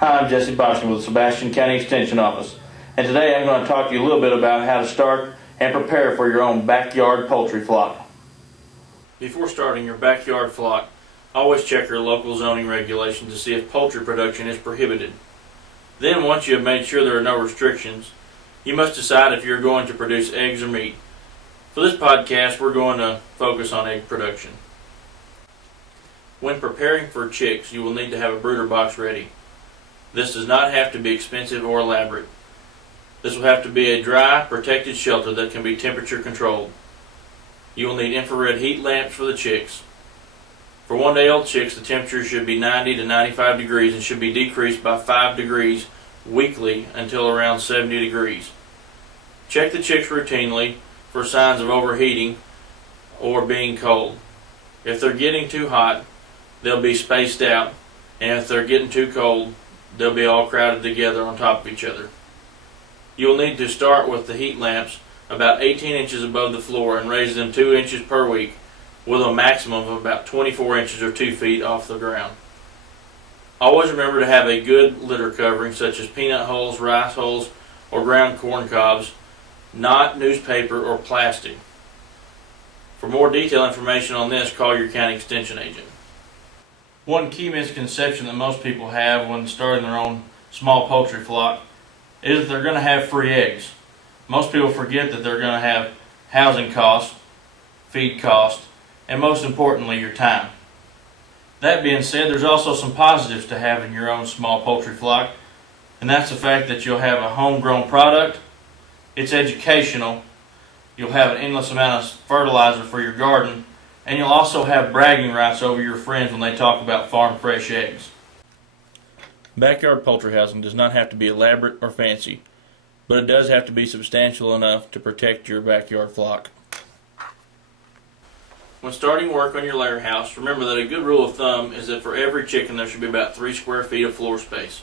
Hi, I'm Jesse Bocksnick with the Sebastian County Extension Office, and today I'm going to talk to you a little bit about how to start and prepare for your own backyard poultry flock. Before starting your backyard flock, always check your local zoning regulations to see if poultry production is prohibited. Then, once you have made sure there are no restrictions, you must decide if you're going to produce eggs or meat. For this podcast, we're going to focus on egg production. When preparing for chicks, you will need to have a brooder box ready. This does not have to be expensive or elaborate. This will have to be a dry, protected shelter that can be temperature controlled. You will need infrared heat lamps for the chicks. For 1-day-old chicks, the temperature should be 90 to 95 degrees and should be decreased by 5 degrees weekly until around 70 degrees. Check the chicks routinely for signs of overheating or being cold. If they're getting too hot, they'll be spaced out, and if they're getting too cold, they'll be all crowded together on top of each other. You'll need to start with the heat lamps about 18 inches above the floor and raise them 2 inches per week with a maximum of about 24 inches or 2 feet off the ground. Always remember to have a good litter covering such as peanut hulls, rice hulls, or ground corn cobs, not newspaper or plastic. For more detailed information on this, call your county extension agent. One key misconception that most people have when starting their own small poultry flock is that they're going to have free eggs. Most people forget that they're going to have housing costs, feed costs, and most importantly, your time. That being said, there's also some positives to having your own small poultry flock, and that's the fact that you'll have a homegrown product, it's educational, you'll have an endless amount of fertilizer for your garden, and you'll also have bragging rights over your friends when they talk about farm fresh eggs. Backyard poultry housing does not have to be elaborate or fancy, but it does have to be substantial enough to protect your backyard flock. When starting work on your layer house, remember that a good rule of thumb is that for every chicken there should be about 3 square feet of floor space.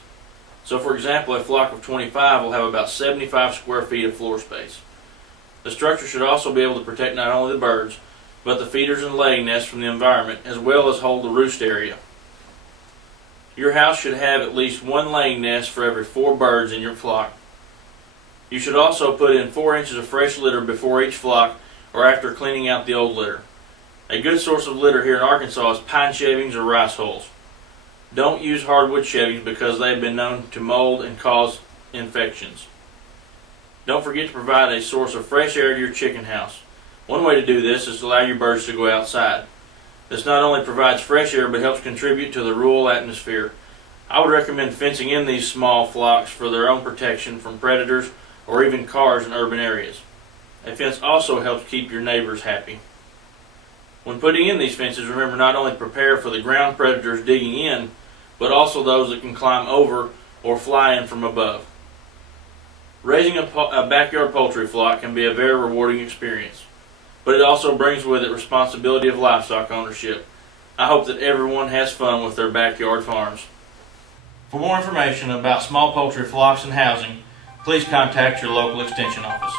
So for example, a flock of 25 will have about 75 square feet of floor space. The structure should also be able to protect not only the birds, but the feeders and laying nests from the environment, as well as hold the roost area. Your house should have at least 1 laying nest for every 4 birds in your flock. You should also put in 4 inches of fresh litter before each flock or after cleaning out the old litter. A good source of litter here in Arkansas is pine shavings or rice hulls. Don't use hardwood shavings because they have been known to mold and cause infections. Don't forget to provide a source of fresh air to your chicken house. One way to do this is to allow your birds to go outside. This not only provides fresh air but helps contribute to the rural atmosphere. I would recommend fencing in these small flocks for their own protection from predators or even cars in urban areas. A fence also helps keep your neighbors happy. When putting in these fences, remember not only to prepare for the ground predators digging in, but also those that can climb over or fly in from above. Raising a backyard poultry flock can be a very rewarding experience, but it also brings with it responsibility of livestock ownership. I hope that everyone has fun with their backyard farms. For more information about small poultry flocks and housing, please contact your local extension office.